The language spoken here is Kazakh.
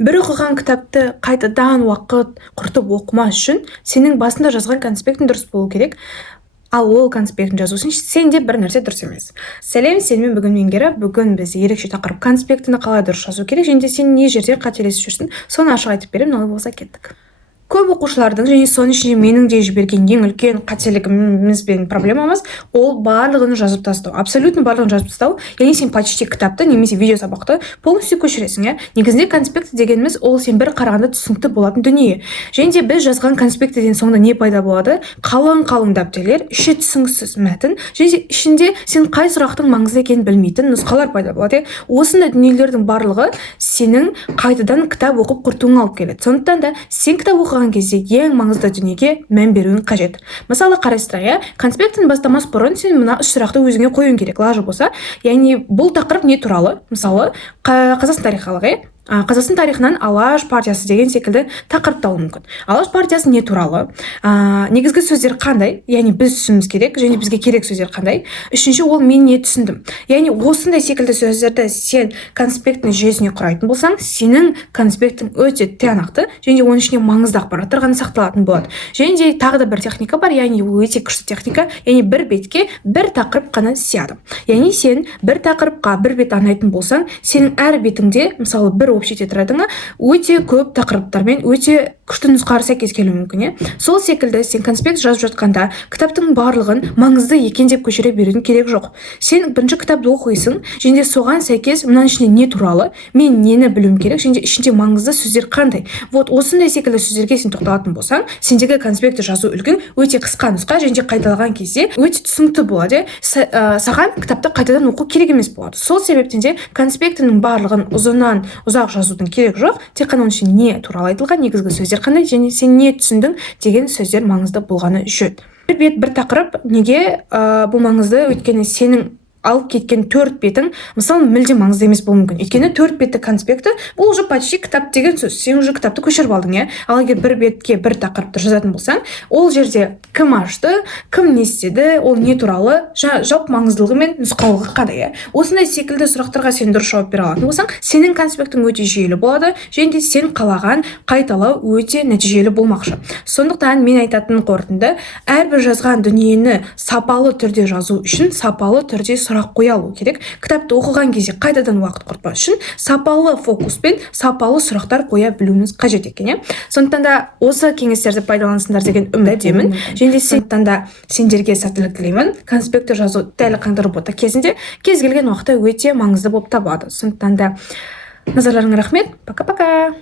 бір оқыған кітапты қайтадан уақыт құртып оқымас үшін сенің басында жазған конспектің дұрыс болу керек, ал ол конспектін жазу үшін сенде бір нәрсе дұрыс емес. Сәлем, сенімен бүгін меңгеріп, бүгін біз ерекше тақырып конспектіні қалай дұрыс жазу керек, және де сен не жерде қателесіп жүрсің, соны ашық айтып беремін, олай болса кеттік. Көп оқушылардың, және соның ішінде менің де жіберген ең үлкен қателігіміз бен проблемамыз ол барлығын жазып тастау. Абсолютно барлығын жазып тастау. Яғни сен почти кітапты немесе видео сабақты полностью көшіресің, иә. Негізінде конспект дегеніміз ол сен бір қарағанда түсінікті болатын дүние. Және де біз жазған конспектіден соңында не пайда болады? Қалың дәптерлер, іші түсініксіз мәтін, және де ішінде сен қай сұрақтың маңызды екенін білмейтін нұсқалар пайда болады. Осындай дүниелердің барлығы сенің қайтадан кітап оқып құртуыңа алып келеді. Сондықтан да сен кітап оқыған кезде ең маңызды дүниеге мән беруің қажет. Мысалы, қарайсыздар, иә, конспектін бастамас бұрын сен мына үш сұрақты өзіңе қоюың керек, лажы болса. Яғни бұл тақырып не туралы? Мысалы, Қазақстан тарихы, Қазақстан тарихынан Алаш партиясы деген секілді тақырыпты алуы мүмкін. Алаш партиясы не туралы? Негізгі сөздер қандай? Яғни біз түсінуіміз керек, және бізге керек сөздер қандай? Үшінші, ол мен не түсіндім? Яғни осындай секілді сөздерді сен конспекттің жүйесіне құрайтын болсаң, сенің конспектің өте тиянақты, және оның ішіне маңызды ақпараттар ғана сақталатын болады. Және де тағы да бір техника бар, яғни өте күшті техника, яғни бір бетке бір тақырып қана сияды. Яғни сен бір тақырыпқа бір бет арнайтын болсаң, сенің әр бетіңде, мысалы, бір общий тетрадыңа өте көп тақырыптармен өте күшті нұсқалар сәйкес келуі мүмкін, иә. Сол секілді сен конспект жазып жатқанда кітаптың барлығын маңызды екен деп көшіре берудің керек жоқ. Сен бірінші кітапты оқисың, және де соған сәйкес мынаның ішінде не туралы, мен нені білуім керек, және де ішінде маңызды сөздер қандай. Вот осындай секілді сөздерге сен тоқталатын болсаң, сендегі конспектті жазу үлгің өте қысқа нұсқа, және де қайталаған кезде өте түсінікті болады. Саған кітапты қайтадан оқу керек емес болады. Сол себептен де конспектінің барлығын ұзынан ұзақ жазудың керек жоқ, тек қана оның ішінде не туралы айтылған, негізгі сөздер қандай, және сен не түсіндің деген сөздер маңызды болғаны жөн. Бір бет, бір тақырып неге бұл маңызды? Өйткені сенің алып кеткен 4 бетің, мысалы, мүлде маңызды емес болуы мүмкін. Өйткені 4 бетті конспекті бұл уже почти кітап деген сөз. Сен уже кітапты көшіріп алдың, иә. Ал егер бір бетке бір тақырыпты жазатын болсаң, ол жерде кім ашты, кім не істеді, ол не туралы, жалпы маңыздылығы мен нұсқаулығы қандай, иә. Осындай секілді сұрақтарға сен дұрыс жауап бере алатын болсаң, сенің конспектің өте жүйелі болады, және де сен қалаған қайталау өте нәтижелі болмақшы. Сондықтан мен айтатын қорытынды, әрбір жазған дүниені сапалы түрде жазу үшін сапалы түрде сұрақ қоя алу керек. Кітапты оқыған кезде қайтадан уақыт құртпас үшін сапалы фокуспен сапалы сұрақтар қоя білуіңіз қажет екен. Сондықтан да осы кеңестерді пайдалансыңдар деген үміттемін. Және де сондықтан да сендерге сәттілік тілеймін. Конспектті жазу дәл қаңтар робота кезінде кез келген уақытта өте маңызды болып табылады. Сондықтан да назарларыңа рахмет. Пока-пока.